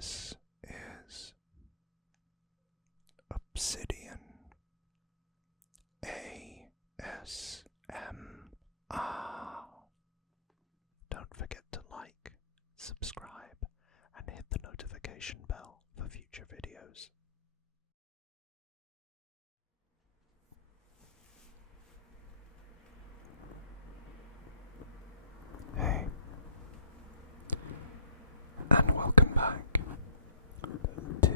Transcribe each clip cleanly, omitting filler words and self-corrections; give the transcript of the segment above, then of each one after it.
This is Obsidian ASMR. Don't forget to like, subscribe, and hit the notification bell for future videos. Hey, and welcome back to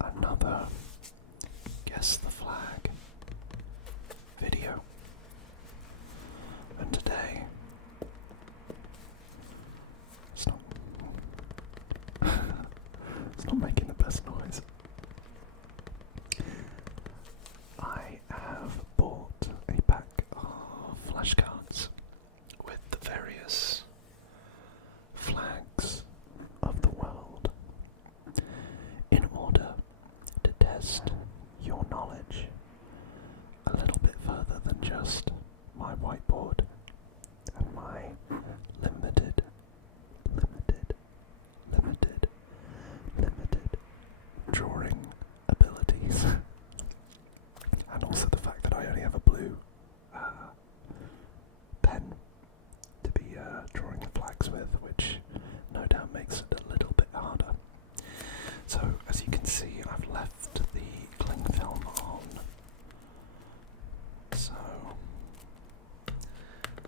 another Guess the Flag video. And today, it's not making the best noise. I have bought a pack of flashcards with the various flags of the world in order to test your knowledge a little bit further than just my whiteboard and my limited drawing abilities, and also the fact that I only have a blue pen to be drawing the flags with, which no doubt makes it a little bit harder. So, as you can see, I've left the cling film on, so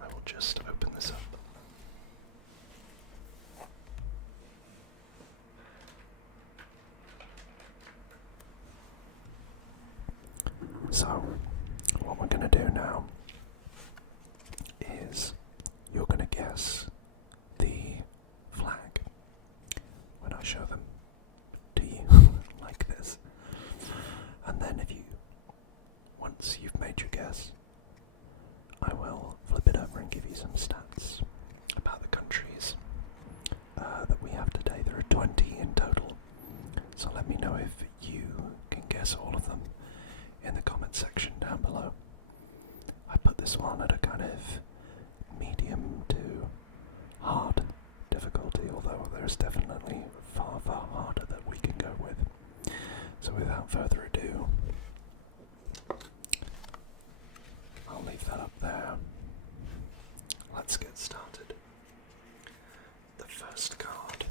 I will just open this up. So, what we're going to do now is you're going to guess the flag when I show them to you like this. And then once you've made your guess, I will flip it over and give you some stats about the countries that we have today. There are 20 in total, so let me know if you can guess all of them in the comment section down below. I put this one at a kind of medium to hard difficulty, although there's definitely far harder that we can go with. So without further ado, I'll leave that up there. Let's get started. The first card,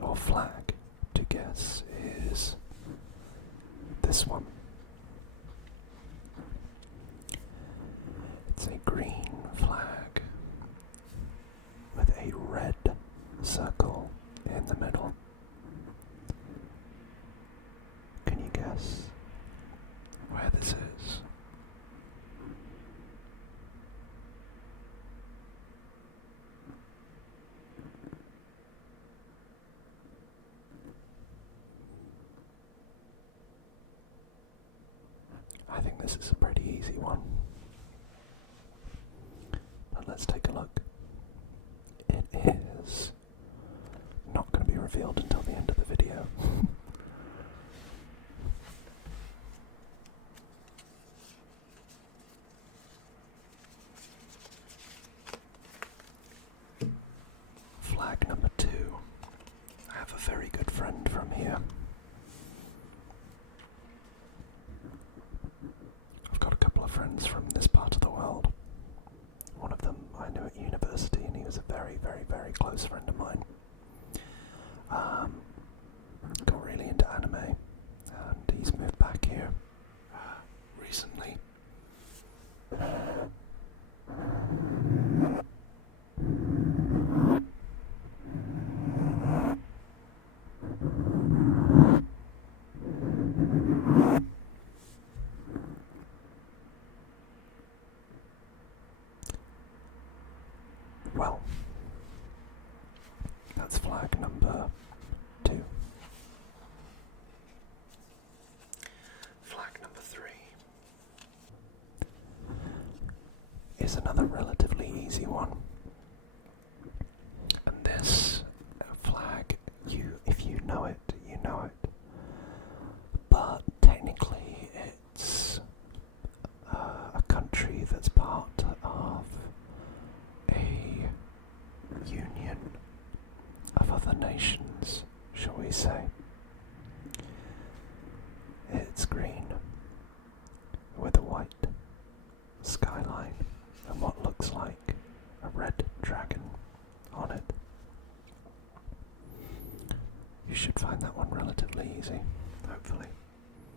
or flag, to guess is this one. It's a green flag with a red circle in the middle. Can you guess where this is? I think this is a pretty easy one. But let's take a look. It is not going to be revealed until the end of the video. Flag number 2. I have a very good friend from here. I've got a couple of friends from this part of the world. One of them I knew at university, and he was a very close friend of mine. Got really into anime, and he's moved back here recently. Well, that's flag number 2. Flag number 3 is another relatively easy one. And this flag, if you know it, you know it. But technically it's a country that's part of a union of other nations shall we say. It's green with a white skyline and what looks like a red dragon on it. You should find that one relatively easy, hopefully.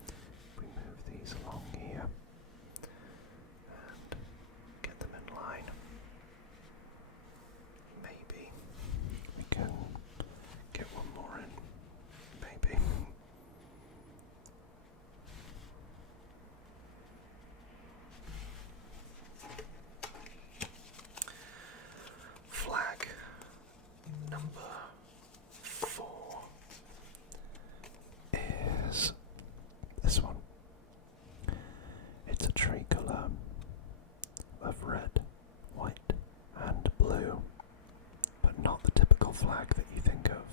If we move these along here and get them in line, maybe we can get one more in, maybe. Flag number 4 is this one. It's a tricolour of red, white and blue, but not the typical flag that you think of.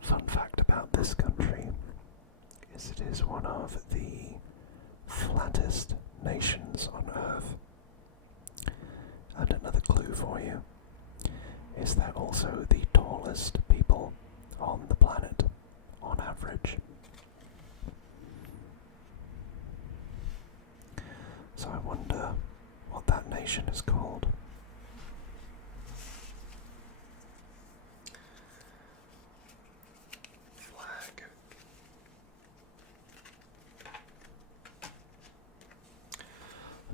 Fun fact about this country is it is one of the flattest nations on Earth. And another clue for you is they're also the tallest people on the planet, on average. So I wonder what that nation is called. Flag.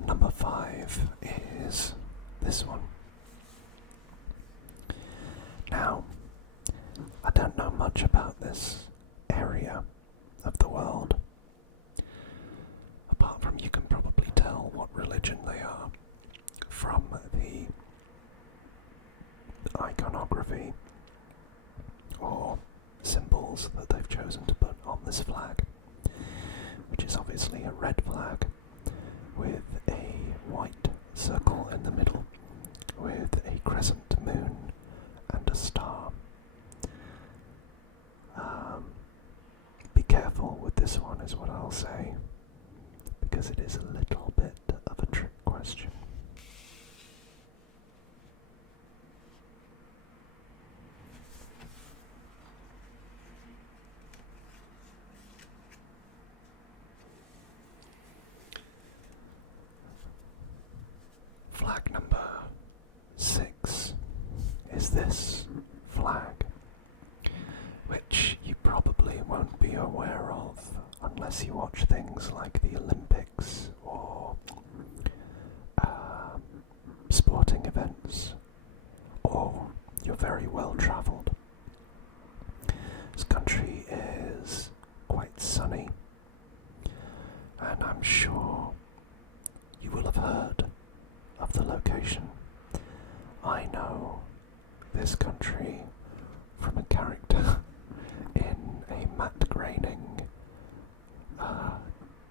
Number 5 is this one. Now, I don't know much about this area of the world, apart from you can probably tell what religion they are from the iconography or symbols that they've chosen to put on this flag, which is obviously a red flag with a white circle in the middle with a crescent moon and a star. Be careful with this one is what I'll say, because it is a little bit of a trick question. Flag number 6 is this flag, which you probably won't be aware of unless you watch things like the Olympics or sporting events, or you're very well travelled. This country is quite sunny, and I'm sure you will have heard of the location. I know this country from a character in a Matt Groening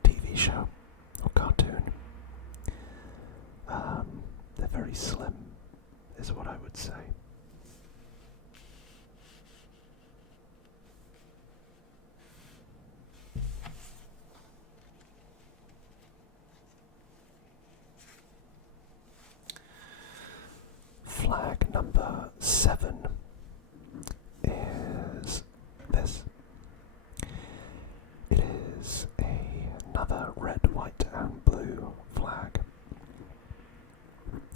TV show or cartoon. They're very slim, is what I would say. Flag number 7 is this. It is another red, white and blue flag.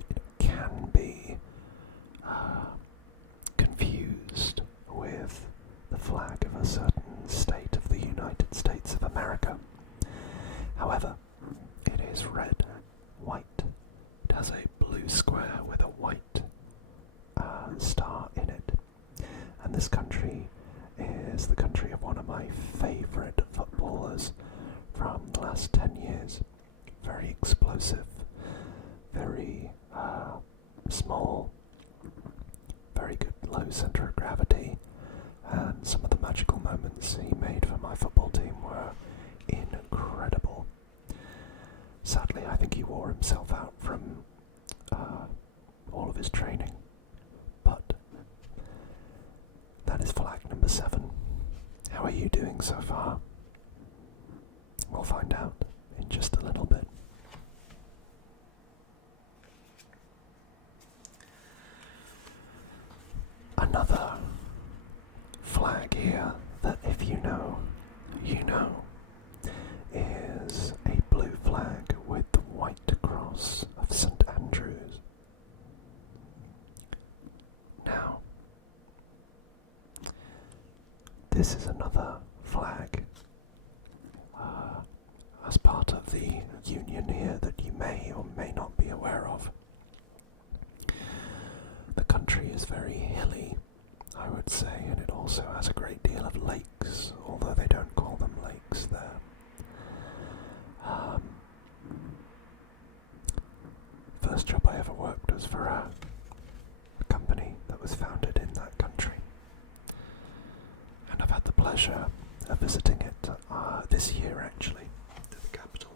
It can be confused with the flag of a certain state of the United States of America. However, it is red, white. It has a blue square with a white star in it. And this country is the country of one of my favourite footballers from the last 10 years. Very explosive, very small, very good low centre of gravity, and some of the magical moments he made for my football team were incredible. Sadly, I think he wore himself out from all of his training, but that is flag number 7. How are you doing so far? We'll find out in just a little bit. This is another flag as part of the union here that you may or may not be aware of. The country is very hilly, I would say, and it also has a great deal of lakes, although they don't call them lakes there. First job I ever worked was for a company that was founded in that country, and I've had the pleasure of visiting it this year, actually, to the capital.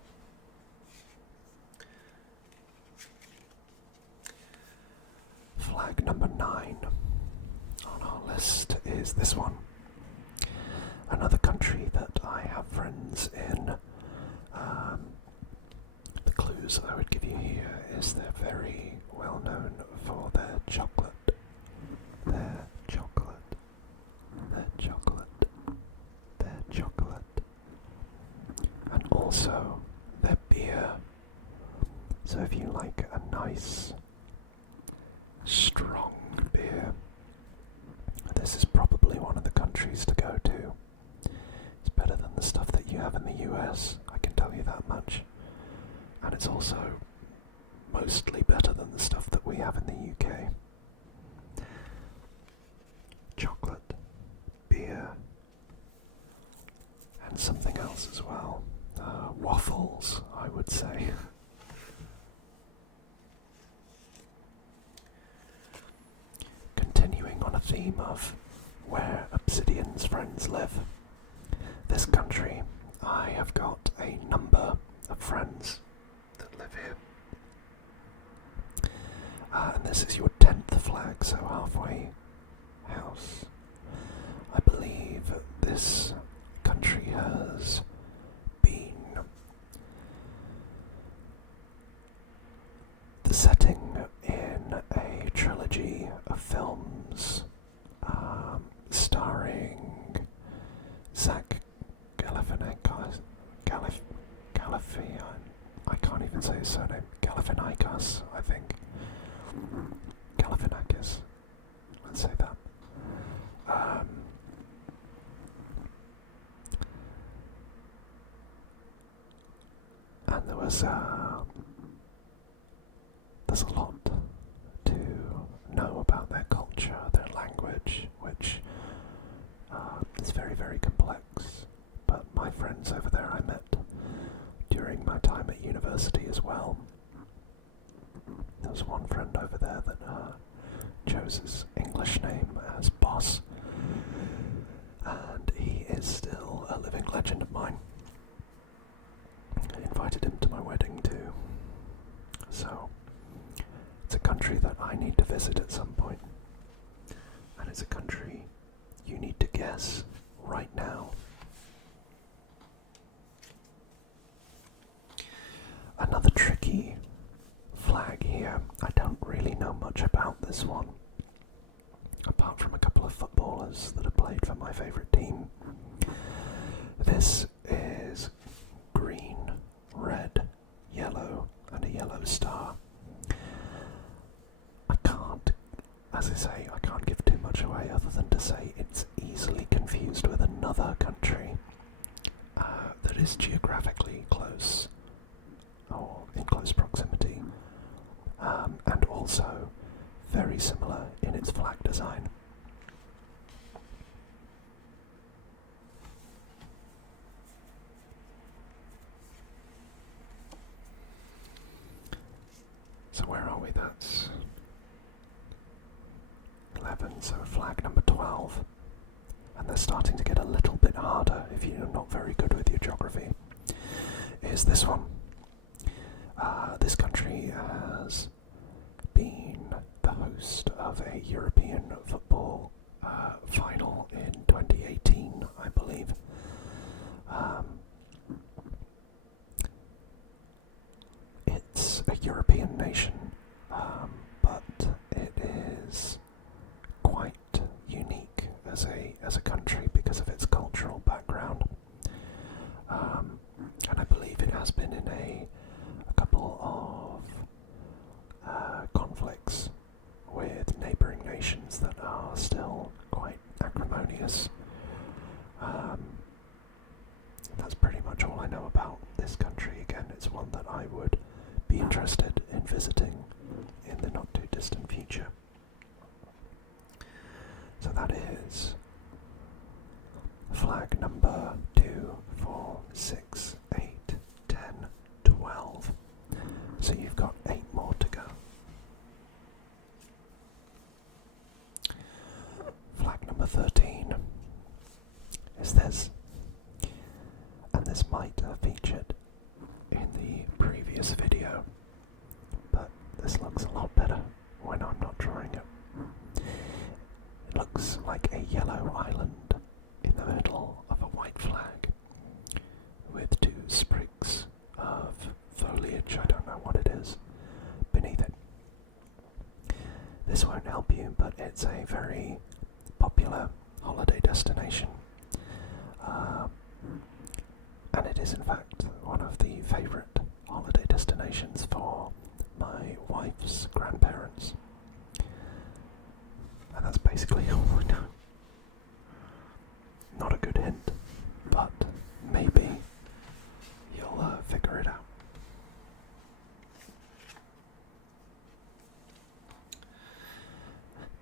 Flag number 9 on our list is this one. Another country that I have friends in. The clues I would give you here is they're very well known for their chocolate. Their chocolate. Their chocolate. Their chocolate. And also their beer. So if you like a nice, strong beer, this is probably one of the countries to go to. It's better than the stuff that you have in the US, I can tell you that much. And it's also mostly better than the stuff that we have in the UK. Chocolate, beer, and something else as well. Waffles, I would say. Continuing on a theme of where Obsidian's friends live. This country, I have got a number of friends that live here. And this is your 10th flag, so halfway house. I believe this country has been the setting in a trilogy of films starring Zach Galifianakis. I can't even say his surname. Galifianakis, I think. Galifianakis. Let's say that. And there's a lot to know about their culture, their language, which is very, very complex. But my friends over there I met during my time at university as well. There's one friend over there that chose his English name as Boss, and he is still a living legend of mine. I invited him to my wedding too, so it's a country that I need to visit at some point, and it's a country you need to guess right now. Another tricky flag here. I don't really know much about this one, apart from a couple of footballers that have played for my favourite team. This is green, red, yellow, and a yellow star. As I say, I can't give too much away other than to say it's easily confused with another country that is geographically close, or in close proximity, and also very similar in its flag design. So where are we? That's 11, so flag number 12. And they're starting to get a little bit harder if you're not very good with your geography. Is this one. This country has been the host of a European football final in 2018, I believe. It's a European nation, but it is quite unique as a country because of its cultural background, and I believe it has been in a couple of conflicts with neighbouring nations that are still quite acrimonious. interested in visiting in the not too distant future. So that is flag number 2, 4, 6, 8, 10, 12. So you've got 8 more to go. Flag number 13 is this. And this might have featured in the previous video, but this looks a lot better when I'm not drawing it. It looks like a yellow island in the middle of a white flag with 2 sprigs of foliage, I don't know what it is, beneath it. This won't help you, but it's a very popular holiday destination. And it is in fact one of the favourite holiday destinations for my wife's grandparents. And that's basically all I know. Not a good hint, but maybe you'll figure it out.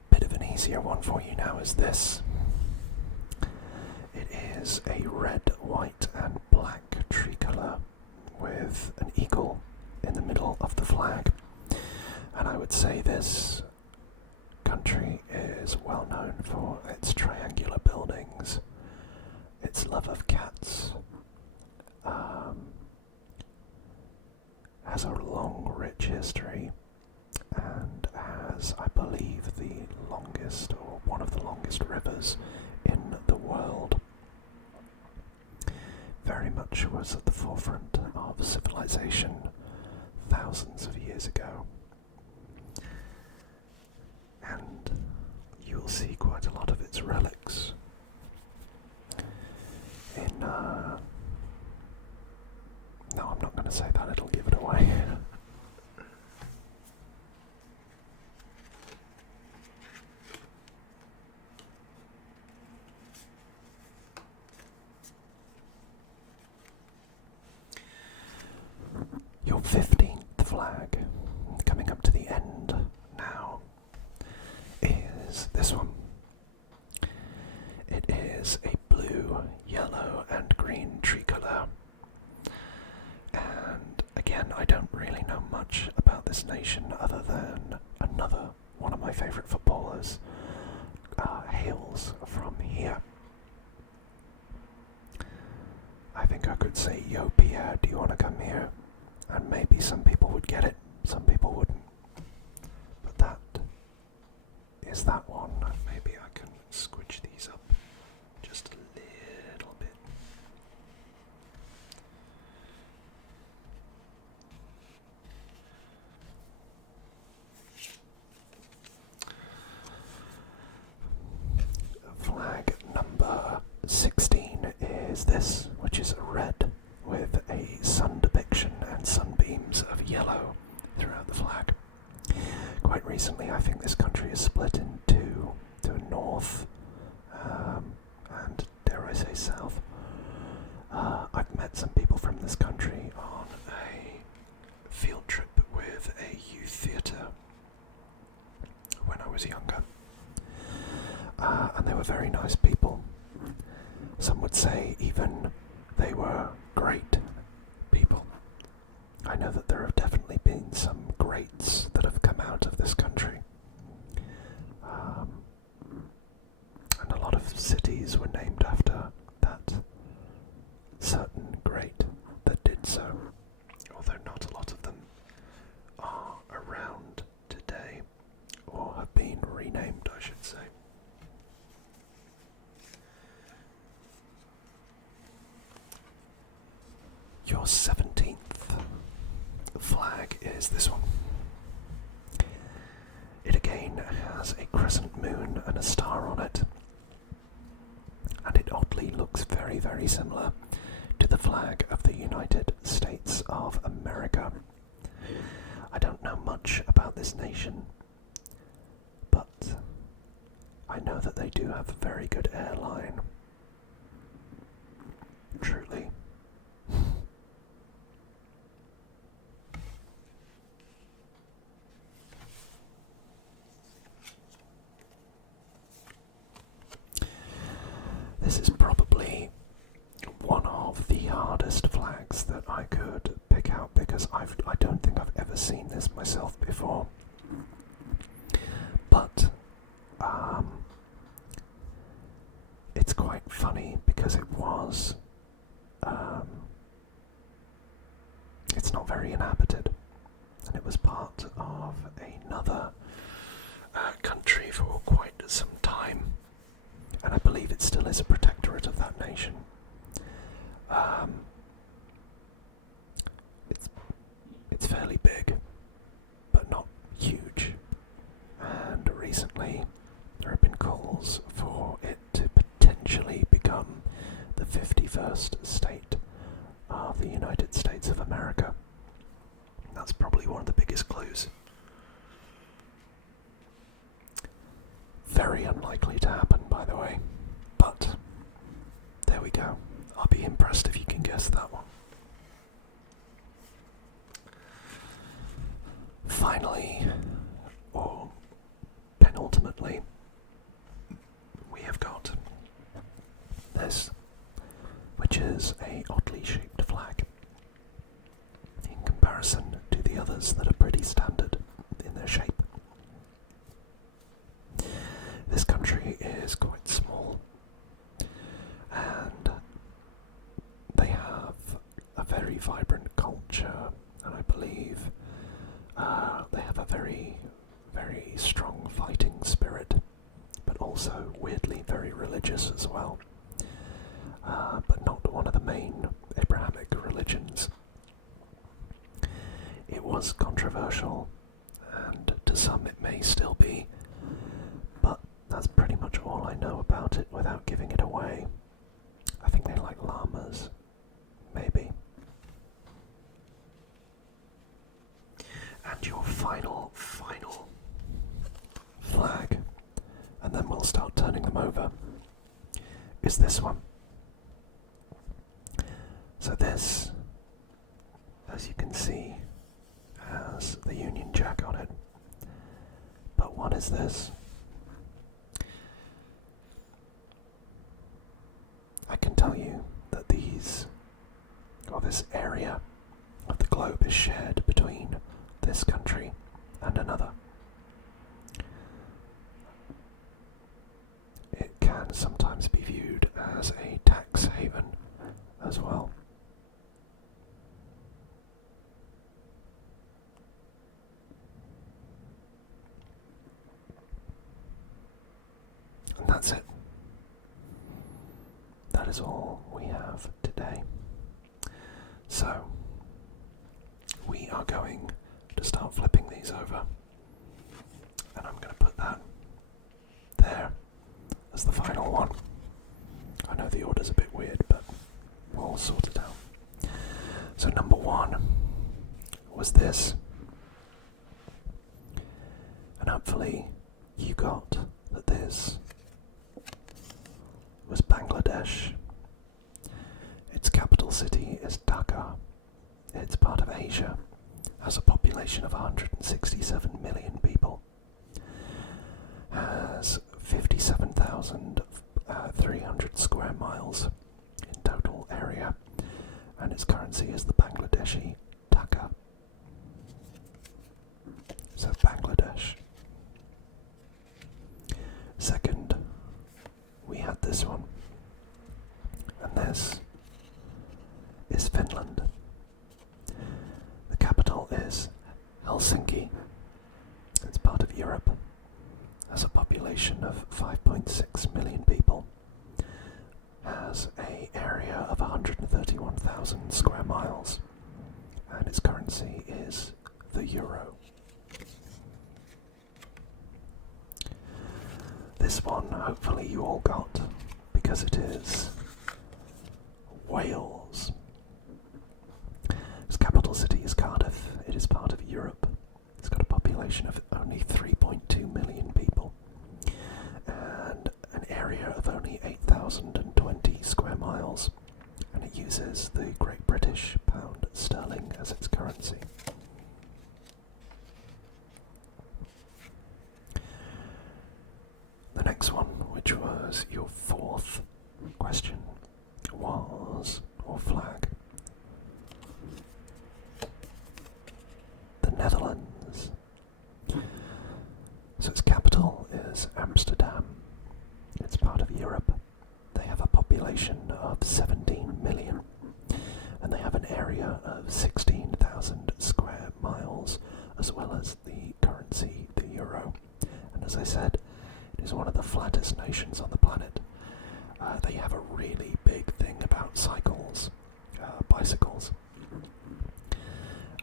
Bit of an easier one for you now is this. It is a red, white and black tricolour with an eagle in the middle of the flag. And I would say this country is well known for its triangular buildings, its love of cats, has a long, rich history, and has, I believe, the longest, or one of the longest rivers in the world. Very much was at the forefront of civilization thousands of years ago. And you will see quite a lot of its relics in, no, I'm not going to say that, it'll give it away. Your 15th flag, coming up to the end now, is this one. It is a blue, yellow and green tricolour. And again, I don't really know much about this nation other than another one of my favourite footballers hails from here. I think I could say, "Yo Pierre, do you want to come here?" And maybe some people would get it, some people wouldn't. But that is that one. Maybe I can squidge these up just a little bit. Flag number 16 is this, which is red with a sun depiction and sunbeams of yellow throughout the flag. Quite recently, I think this country is split into north and, dare I say, south. I've met some people from this country on a field trip with a youth theatre when I was younger. And they were very nice people. Some would say even they were great people. I know that there have definitely been some greats that have come out of this country. And a lot of cities were named after that certain great that did so, although not a lot of them are around today, or have been renamed, I should say. Your 17th flag is this one. It again has a crescent moon and a star on it, and it oddly looks very, very similar to the flag of the United States of America. I don't know much about this nation, but I know that they do have a very good airline. Truly. this myself before, but it's quite funny because it's not very inhabited, and it was part of another country for quite some time, and I believe it still is a protectorate of that nation. It's fairly big, but not huge, and recently there have been calls for it to potentially become the 51st state of the United States of America. That's probably one of the biggest clues. Very unlikely to happen, by the way, but there we go. I'll be impressed if you can guess that one. Finally, or penultimately, we have got this, which is a oddly shaped flag in comparison to the others that are pretty standard in their shape. This country is quite small, and they have a very vibrant culture, and I believe they have a very, very strong fighting spirit, but also weirdly very religious as well, but not one of the main Abrahamic religions. It was controversial, and to some it may still be, but that's pretty much all I know about it without giving it away. I think they like llamas, maybe. And your final flag, and then we'll start turning them over, is this one. So this, as you can see, has the Union Jack on it. But what is this? I can tell you that this area of the globe is shared between this country and another. It can sometimes be viewed as a tax haven as well. And that's it. That is all we have today. So, we are going to start flipping these over, and I'm going to put that there as the final one. I know the order's a bit weird, but we'll sort it out. So number one was this, and hopefully you got that this was Bangladesh. Its capital city is Dhaka. It's part of Asia, has a population of 167 million people, has 57,300 square miles in total area, and its currency is the Bangladeshi taka. So Bangladesh. Second, we had this one, and this is Finland. The capital is Helsinki. It's part of Europe, has a population of 5.6 million people, has an area of 131,000 square miles, and its currency is the euro. This one, hopefully you all got, because it is Wales. Its capital city is Cardiff. It is part of Europe. It's got a population of only 3.2 million people, and an area of only 8,020 square miles, and it uses the Great British Pound Sterling as its currency. The next one, which was your fourth question, was, or flag, the Netherlands. So its capital is Amsterdam. It's part of Europe. They have a population of 17 million, and they have an area of 16,000 square miles, as well as the currency, the euro. And as I said, it is one of the flattest nations on the planet. They have a really big thing about bicycles,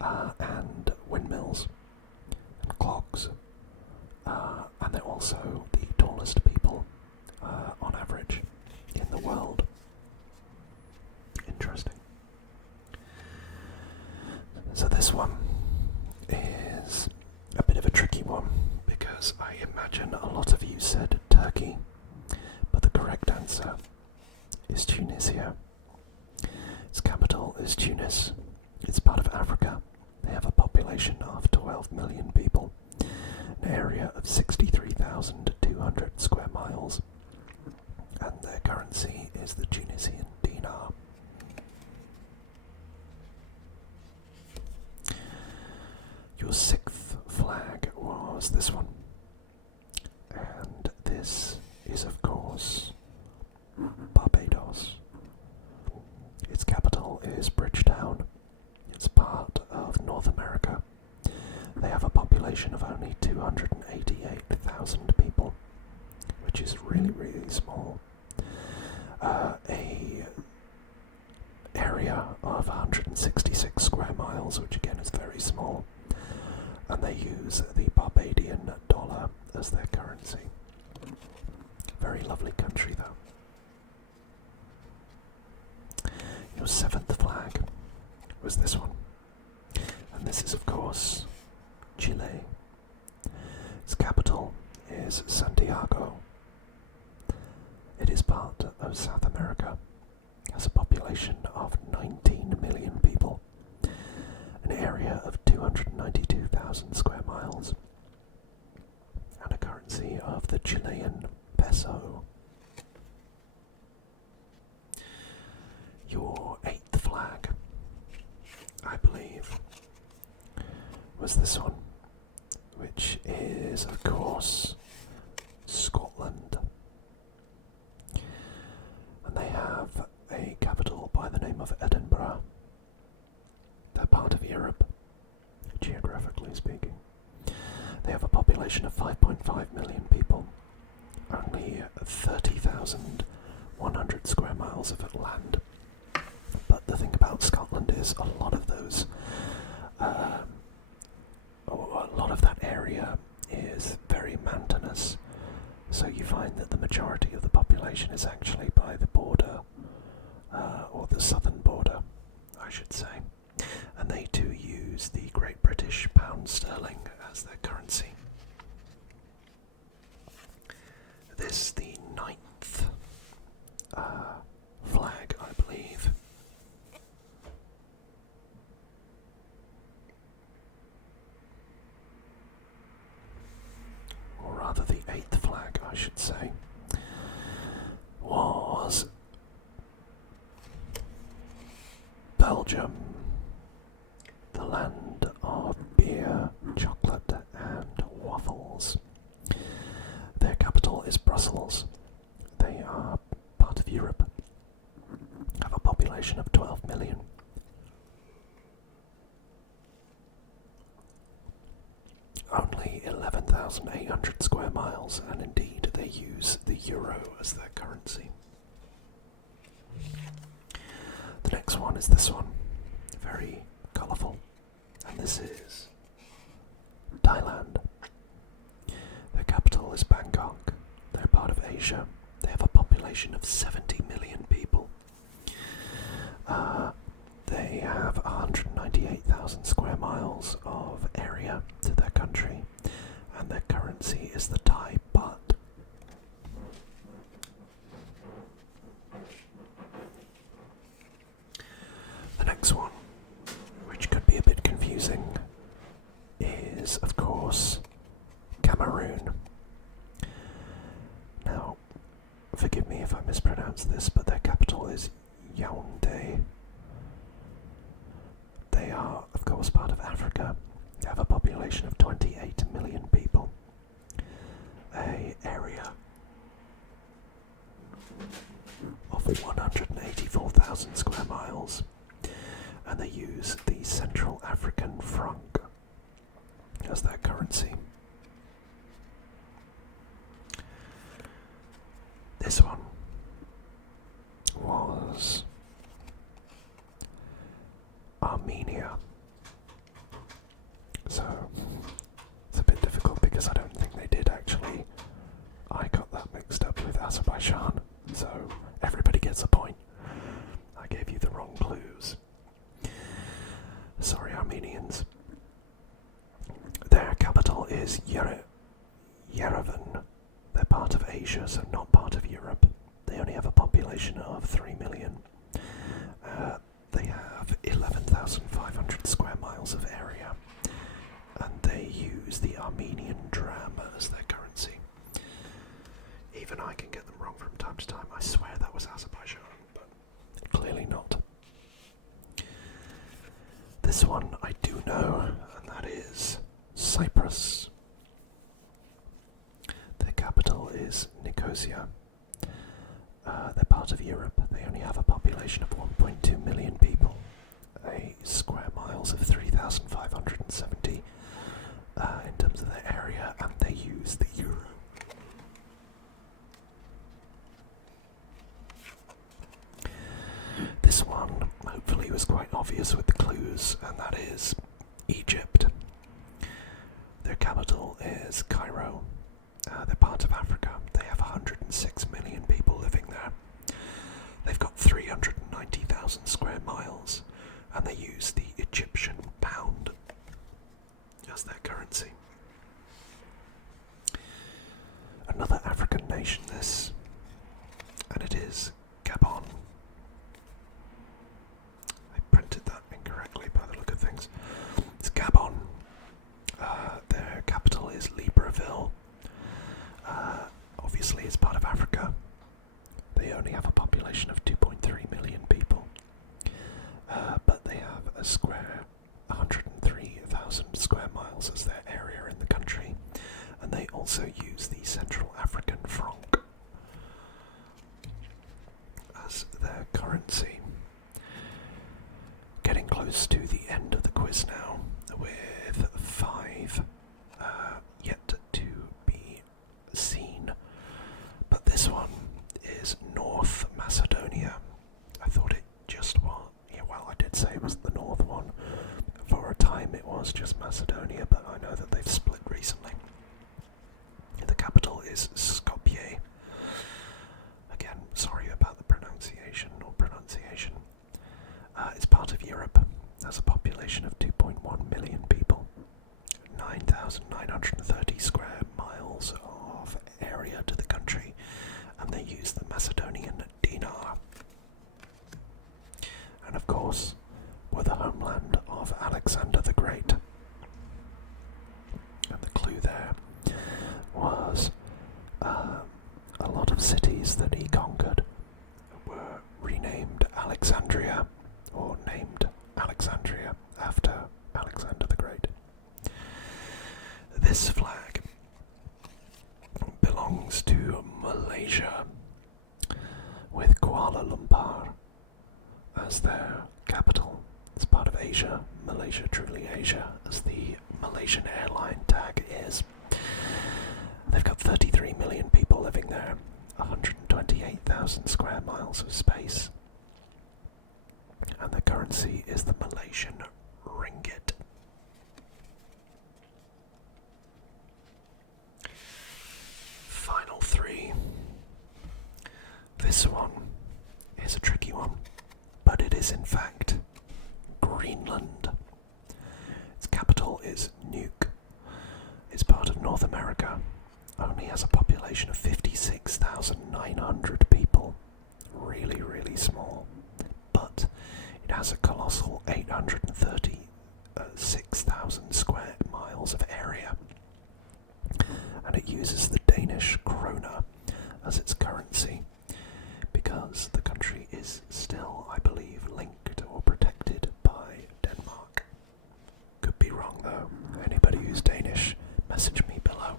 and windmills, and clocks, and they're also the tallest people on average in the world. Interesting. So this one is a bit of a tricky one, because I imagine a lot of you said Turkey, but the correct answer is Tunisia. Its capital is Tunis. It's part of Africa. They have a population of 12 million people, an area of 63,200 square miles, and their currency is the Tunisian dinar. Your sixth flag was this one, and this is, of course, Barbados. Its capital is Bridgetown. It's part of North America. They have a population of only 288,000 people, which is really, really small. A area of 166 square miles, which again is very small, and they use the Barbadian dollar as their currency. Very lovely country, though. Your seventh flag was this one, and this is, of course, Chile. Its capital is Santiago. It is part of South America. It has a population of 19 million people, an area of 292,000 square miles, and a currency of the Chilean peso. Your eighth flag, I believe, was this one, which is, of course, Scotland. And they have a capital by the name of Edinburgh. They're part of Europe, geographically speaking. They have a population of 5.5 million people, only 30,100 square miles of land. But the thing about Scotland is a lot of that area is very mountainous, so you find that the majority of the population is actually by the border, or the southern border, I should say, and they too use the Great British Pound Sterling as their currency. This is the ninth flag, I believe. Or rather the eighth flag, I should say, was Belgium, the land of beer, chocolate and waffles. Their capital is Brussels. They are part of Europe, have a population of 12 million. Only 11,800 square miles, and indeed they use the euro as their currency. The next one is this one, very colourful, and this is Thailand. Their capital is Bangkok. They're part of Asia. They have a population of 70 million people. They have 198,000 square miles of area to their country, and their currency is the Thai baht. The next one, which could be a bit confusing, is, of course, Cameroon. Now, forgive me if I mispronounce this, but their capital is Yaoundé. They are, of course, part of Africa. They have a population of 28 million people. 184,000 square miles, and they use the Central African franc as their currency. This one was Armenia. So it's a bit difficult because I don't think they did actually. I got that mixed up with Azerbaijan, so everybody gets a point. I gave you the wrong clues. Sorry, Armenians. Their capital is Yerevan. They're part of Asia, so not part of Europe. They only have a population of 3 million. They have 11,500 square miles of area, and they use the Armenian dram as their currency. Even I can get them wrong from time to time. I swear that was Azerbaijan, but clearly not. This one I do know, and that is Cyprus. Their capital is Nicosia. They're part of Europe. They only have a population of 1.2 million people. Square miles of 3,570 in terms of their area, and they use the euro. This one hopefully was quite obvious with the clues, and that is Egypt. Their capital is Cairo. They're part of Africa. They have 106 million people living there. They've got 390,000 square miles, and they use the Egyptian pound as their currency. Another African nation, this, and it is Gabon. I printed that incorrectly by the look of things. It's Gabon. Their capital is Libreville. Obviously, it's part of Africa. They only have a population of 2.3 million people. But they have 103,000 square miles as their area in the country, and they also use the Central African franc as their currency. Getting close to the end of the quiz now, with 5 yet to be seen. But this one is North Macedonia. I thought it just was. Yeah, well, I did say it was the North one. For a time it was just Macedonia, but I know that they've split recently. The capital is Skopje. Again, sorry about the pronunciation. It's part of Europe. Has a population of 2.1 million people. 9,930 square miles of area to the country, and they use the Macedonian dinar. And of course, were the homeland of Alexander the Great. And the clue there was a lot of cities that he conquered were renamed Alexandria, or named Alexandria after Alexander the Great. This flag belongs to Malaysia, with Kuala Lumpur as their capital. It's part of Asia, Malaysia, truly Asia, as the Malaysian airline tag is. They've got 33 million people living there, 128,000 square miles of space, and the currency is the Malaysian ringgit. Final 3. This one is a tricky one, but it is in fact Greenland. Its capital is Nuuk. It's part of North America. Only has a population of 56,900 people. Really, really small. But it has a colossal 836,000 square miles of area. And it uses the Danish krone as its currency, because the country is still, I believe, linked or protected by Denmark. Could be wrong though. Anybody who's Danish, message me below.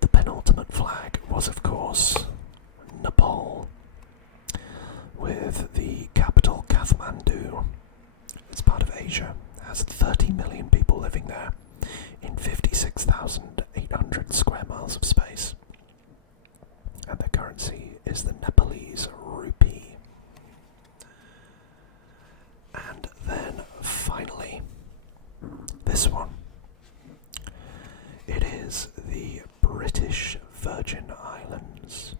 The penultimate flag was, of course, Nepal. 6,800 square miles of space. And their currency is the Nepalese rupee. And then finally, this one. It is the British Virgin Islands.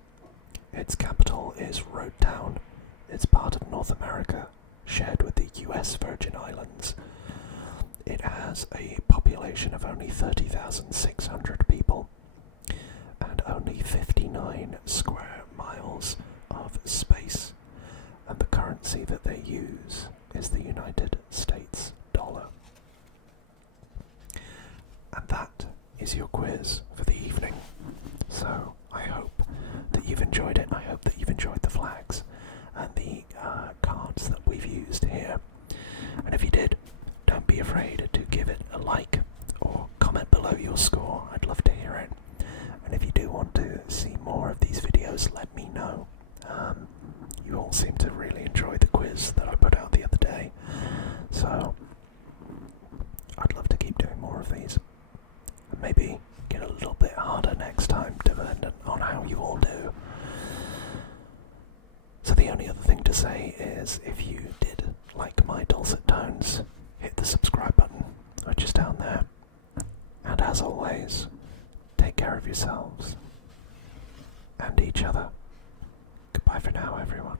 Its capital is Town. It's part of North America, shared with the US Virgin Islands. It has a population of only 30,600 people and only 59 square miles of space. And the currency that they use is the United States dollar. And that is your quiz for the evening. So I hope that you've enjoyed it. I hope that you've enjoyed the flags and the cards that we've used here. And if you did, don't be afraid to give it a like or comment below your score. I'd love to hear it. And if you do want to see more of these videos, let me know. You all seem to really enjoy the quiz that I put out the other day, so I'd love to keep doing more of these. And maybe get a little bit harder next time, depending on how you all do. So the only other thing to say is, if you did like my dulcet tones, hit the subscribe button, which is down there. And as always, take care of yourselves and each other. Goodbye for now, everyone.